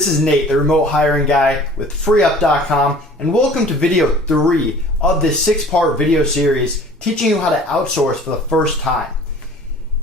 This is Nate, the remote hiring guy with FreeUp.com, and welcome to video 3 of this 6-part video series teaching you how to outsource for the first time.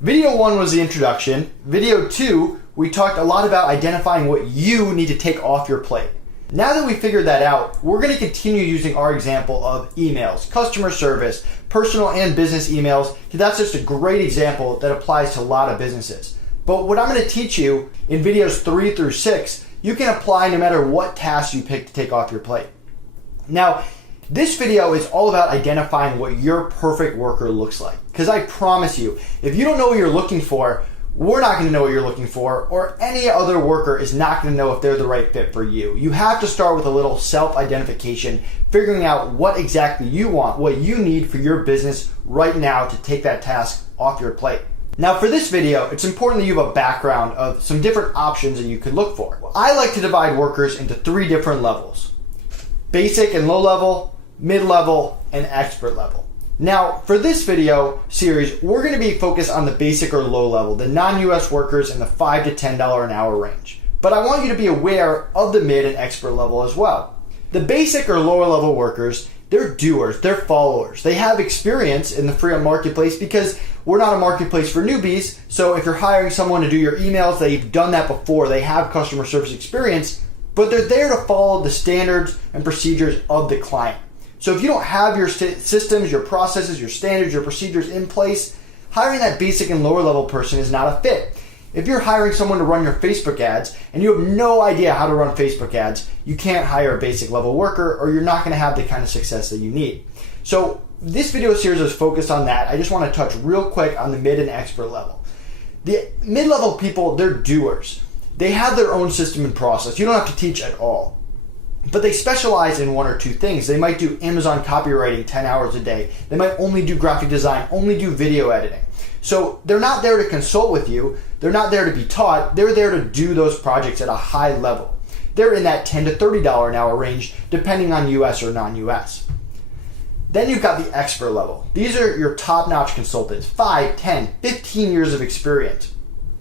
Video 1 was the introduction. Video 2, we talked a lot about identifying what you need to take off your plate. Now that we figured that out, we're going to continue using our example of emails, customer service, personal and business emails, because that's just a great example that applies to a lot of businesses. But what I'm going to teach you in videos 3 through 6, you can apply no matter what task you pick to take off your plate. Now, this video is all about identifying what your perfect worker looks like. Because I promise you, if you don't know what you're looking for, we're not going to know what you're looking for, or any other worker is not going to know if they're the right fit for you. You have to start with a little self-identification, figuring out what exactly you want, what you need for your business right now to take that task off your plate. Now for this video, it's important that you have a background of some different options that you could look for. I like to divide workers into 3 different levels: basic and low level, mid-level, and expert level. Now for this video series, we're going to be focused on the basic or low level, the non-US workers in the $5 to $10 an hour range. But I want you to be aware of the mid and expert level as well. The basic or lower level workers, they're doers, they're followers. They have experience in the FreeUp marketplace because we're not a marketplace for newbies. So if you're hiring someone to do your emails, they've done that before. They have customer service experience, but they're there to follow the standards and procedures of the client. So if you don't have your systems, your processes, your standards, your procedures in place, hiring that basic and lower level person is not a fit. If you're hiring someone to run your Facebook ads and you have no idea how to run Facebook ads, you can't hire a basic level worker, or you're not going to have the kind of success that you need. So this video series is focused on that. I just want to touch real quick on the mid and expert level. The mid-level people, they're doers. They have their own system and process. You don't have to teach at all. But they specialize in 1 or 2 things. They might do Amazon copywriting 10 hours a day. They might only do graphic design, only do video editing. So they're not there to consult with you. They're not there to be taught. They're there to do those projects at a high level. They're in that $10 to $30 an hour range, depending on US or non-US. Then you've got the expert level. These are your top-notch consultants, 5, 10, 15 years of experience.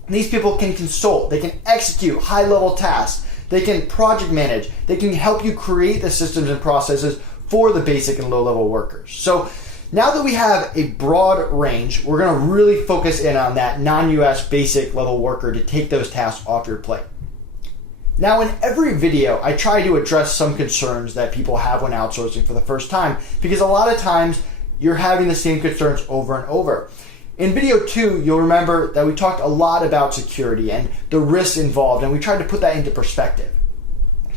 These people can consult. They can execute high-level tasks. They can project manage. They can help you create the systems and processes for the basic and low-level workers. So now that we have a broad range, we're going to really focus in on that non-US basic level worker to take those tasks off your plate. Now in every video, I try to address some concerns that people have when outsourcing for the first time, because a lot of times you're having the same concerns over and over. In video 2, you'll remember that we talked a lot about security and the risks involved, and we tried to put that into perspective.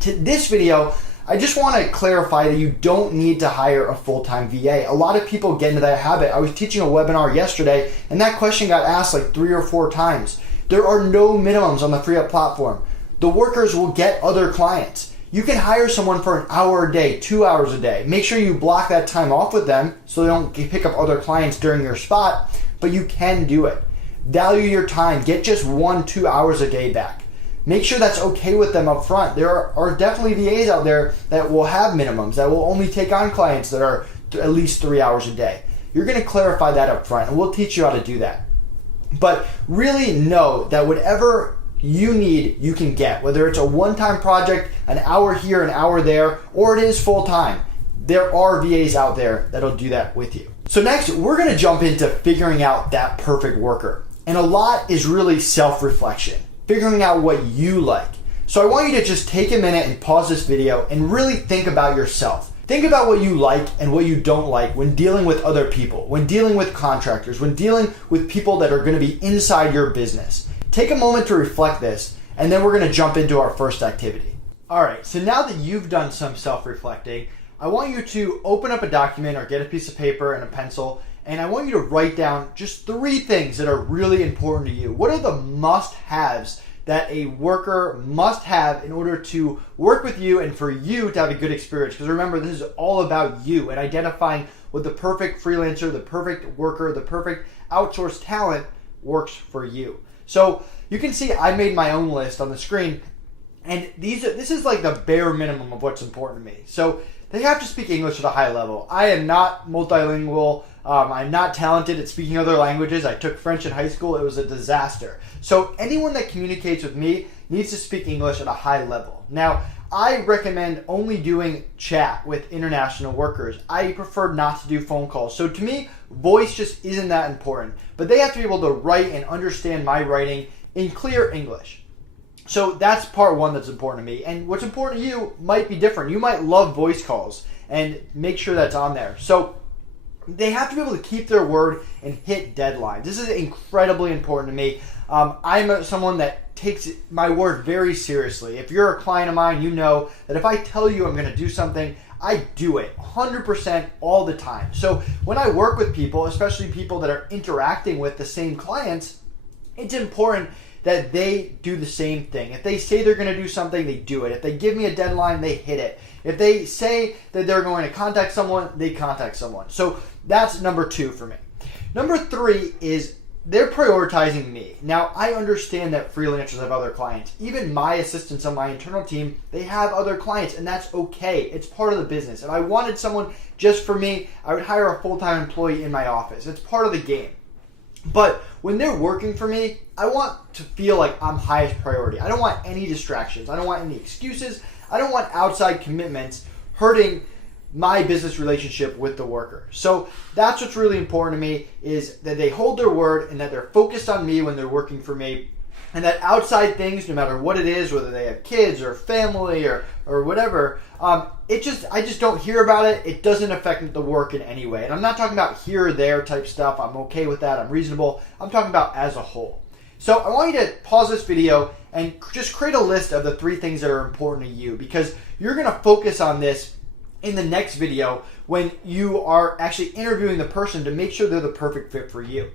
To this video, I just want to clarify that you don't need to hire a full-time VA. A lot of people get into that habit. I was teaching a webinar yesterday, and that question got asked like 3 or 4 times. There are no minimums on the FreeUp platform. The workers will get other clients. You can hire someone for an hour a day, 2 hours a day. Make sure you block that time off with them so they don't pick up other clients during your spot, but you can do it. Value your time. Get just 1-2 hours a day back. Make sure that's okay with them up front. There are definitely VAs out there that will have minimums, that will only take on clients that are at least 3 hours a day. You're going to clarify that up front, and we'll teach you how to do that. But really know that whatever you need, you can get. Whether it's a one-time project, an hour here, an hour there, or it is full-time. There are VAs out there that'll do that with you. So next, we're going to jump into figuring out that perfect worker. And a lot is really self-reflection, figuring out what you like. So I want you to just take a minute and pause this video and really think about yourself. Think about what you like and what you don't like when dealing with other people, when dealing with contractors, when dealing with people that are going to be inside your business. Take a moment to reflect this, and then we're going to jump into our first activity. All right, so now that you've done some self-reflecting, I want you to open up a document or get a piece of paper and a pencil, and I want you to write down just 3 things that are really important to you. What are the must-haves that a worker must have in order to work with you and for you to have a good experience? Because remember, this is all about you and identifying what the perfect freelancer, the perfect worker, the perfect outsourced talent works for you. So you can see I made my own list on the screen, and this is like the bare minimum of what's important to me. So they have to speak English at a high level. I am not multilingual. I'm not talented at speaking other languages. I took French in high school. It was a disaster. So anyone that communicates with me needs to speak English at a high level. Now, I recommend only doing chat with international workers. I prefer not to do phone calls. So to me, voice just isn't that important. But they have to be able to write and understand my writing in clear English. So that's part one that's important to me. And what's important to you might be different. You might love voice calls, and make sure that's on there. So they have to be able to keep their word and hit deadlines. This is incredibly important to me. I'm someone that takes my word very seriously. If you're a client of mine, you know that if I tell you I'm going to do something, I do it 100% all the time. So when I work with people, especially people that are interacting with the same clients, it's important that they do the same thing. If they say they're going to do something, they do it. If they give me a deadline, they hit it. If they say that they're going to contact someone, they contact someone. So that's number 2 for me. Number 3 is they're prioritizing me. Now, I understand that freelancers have other clients. Even my assistants on my internal team, they have other clients, and that's okay. It's part of the business. If I wanted someone just for me, I would hire a full-time employee in my office. It's part of the game. But when they're working for me, I want to feel like I'm highest priority. I don't want any distractions. I don't want any excuses. I don't want outside commitments hurting my business relationship with the worker. So that's what's really important to me, is that they hold their word and that they're focused on me when they're working for me. And that outside things, no matter what it is, whether they have kids or family or whatever, I just don't hear about it. It doesn't affect the work in any way. And I'm not talking about here or there type stuff. I'm okay with that. I'm reasonable. I'm talking about as a whole. So I want you to pause this video and just create a list of the 3 things that are important to you, because you're going to focus on this in the next video when you are actually interviewing the person to make sure they're the perfect fit for you.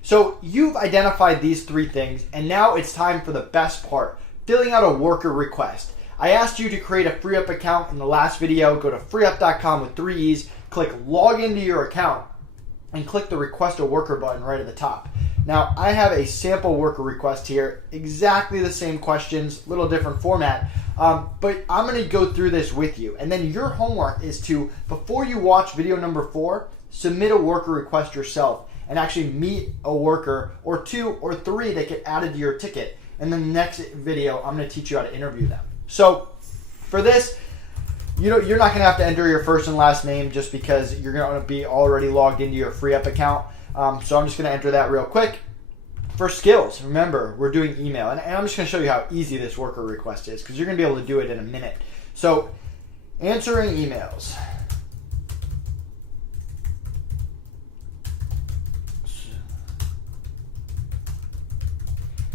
So you've identified these 3 things, and now it's time for the best part, filling out a worker request. I asked you to create a FreeUp account in the last video. Go to freeup.com with 3 E's, click log into your account, and click the request a worker button right at the top. Now, I have a sample worker request here, exactly the same questions, little different format, but I'm going to go through this with you. And then your homework is to, before you watch video number 4, submit a worker request yourself and actually meet a worker or 2 or 3 that get added to your ticket. And then the next video, I'm going to teach you how to interview them. So for this, you're not going to have to enter your first and last name just because you're going to be already logged into your FreeUp account. So I'm just going to enter that real quick. For skills, remember, we're doing email. And I'm just going to show you how easy this worker request is, because you're going to be able to do it in a minute. So answering emails.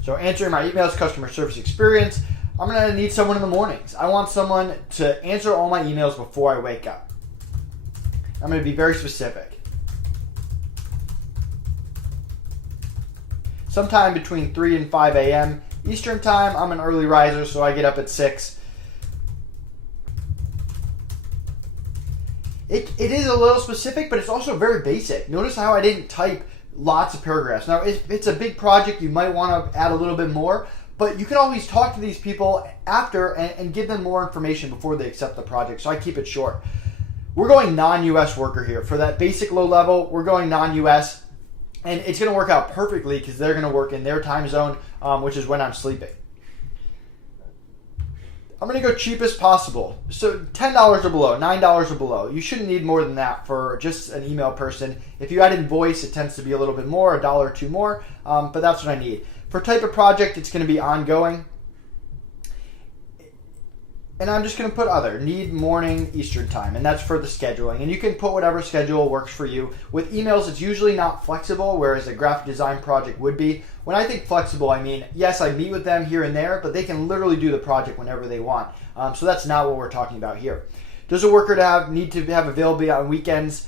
So answering my emails, customer service experience. I'm going to need someone in the mornings. I want someone to answer all my emails before I wake up. I'm going to be very specific. Sometime between 3 and 5 a.m. Eastern time. I'm an early riser, so I get up at 6. It is a little specific, but it's also very basic. Notice how I didn't type lots of paragraphs. Now, if it's a big project, you might want to add a little bit more, but you can always talk to these people after and give them more information before they accept the project, so I keep it short. We're going non-US worker here. For that basic low level, we're going non-US. And it's going to work out perfectly because they're going to work in their time zone, which is when I'm sleeping. I'm going to go cheapest possible. So $10 or below, $9 or below. You shouldn't need more than that for just an email person. If you add in voice, it tends to be a little bit more, $1 or $2 more, but that's what I need. For type of project, it's going to be ongoing. And I'm just going to put other, need morning Eastern time, and that's for the scheduling. And you can put whatever schedule works for you. With emails, it's usually not flexible, whereas a graphic design project would be. When I think flexible, I mean, yes, I meet with them here and there, but they can literally do the project whenever they want. So that's not what we're talking about here. Does a worker need to have availability on weekends?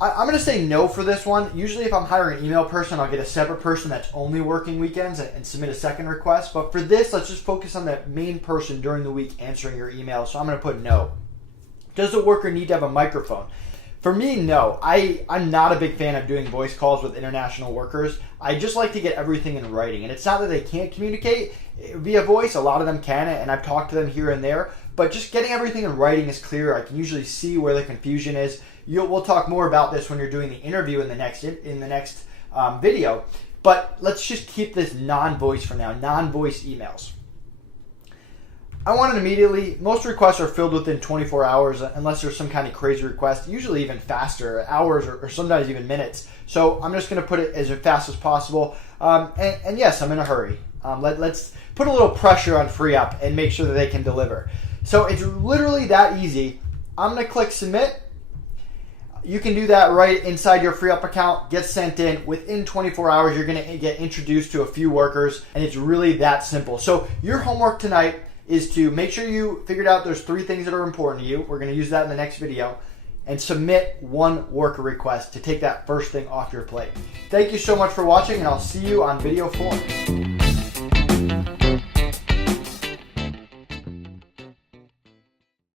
I'm going to say no for this one. Usually if I'm hiring an email person, I'll get a separate person that's only working weekends and submit a second request. But for this, let's just focus on the main person during the week answering your email. So I'm going to put no. Does the worker need to have a microphone? For me, no. I'm not a big fan of doing voice calls with international workers. I just like to get everything in writing. And it's not that they can't communicate via voice. A lot of them can, and I've talked to them here and there. But just getting everything in writing is clear. I can usually see where the confusion is. We'll talk more about this when you're doing the interview in the next video. But let's just keep this non-voice for now, non-voice emails. I want it immediately. Most requests are filled within 24 hours unless there's some kind of crazy request, usually even faster, hours or sometimes even minutes. So I'm just going to put it as fast as possible. And yes, I'm in a hurry. Let's put a little pressure on FreeUp and make sure that they can deliver. So it's literally that easy. I'm going to click submit. You can do that right inside your FreeUp account, get sent in. Within 24 hours, you're going to get introduced to a few workers, and it's really that simple. So your homework tonight is to make sure you figured out there's 3 things that are important to you. We're going to use that in the next video. And submit 1 worker request to take that first thing off your plate. Thank you so much for watching, and I'll see you on video 4.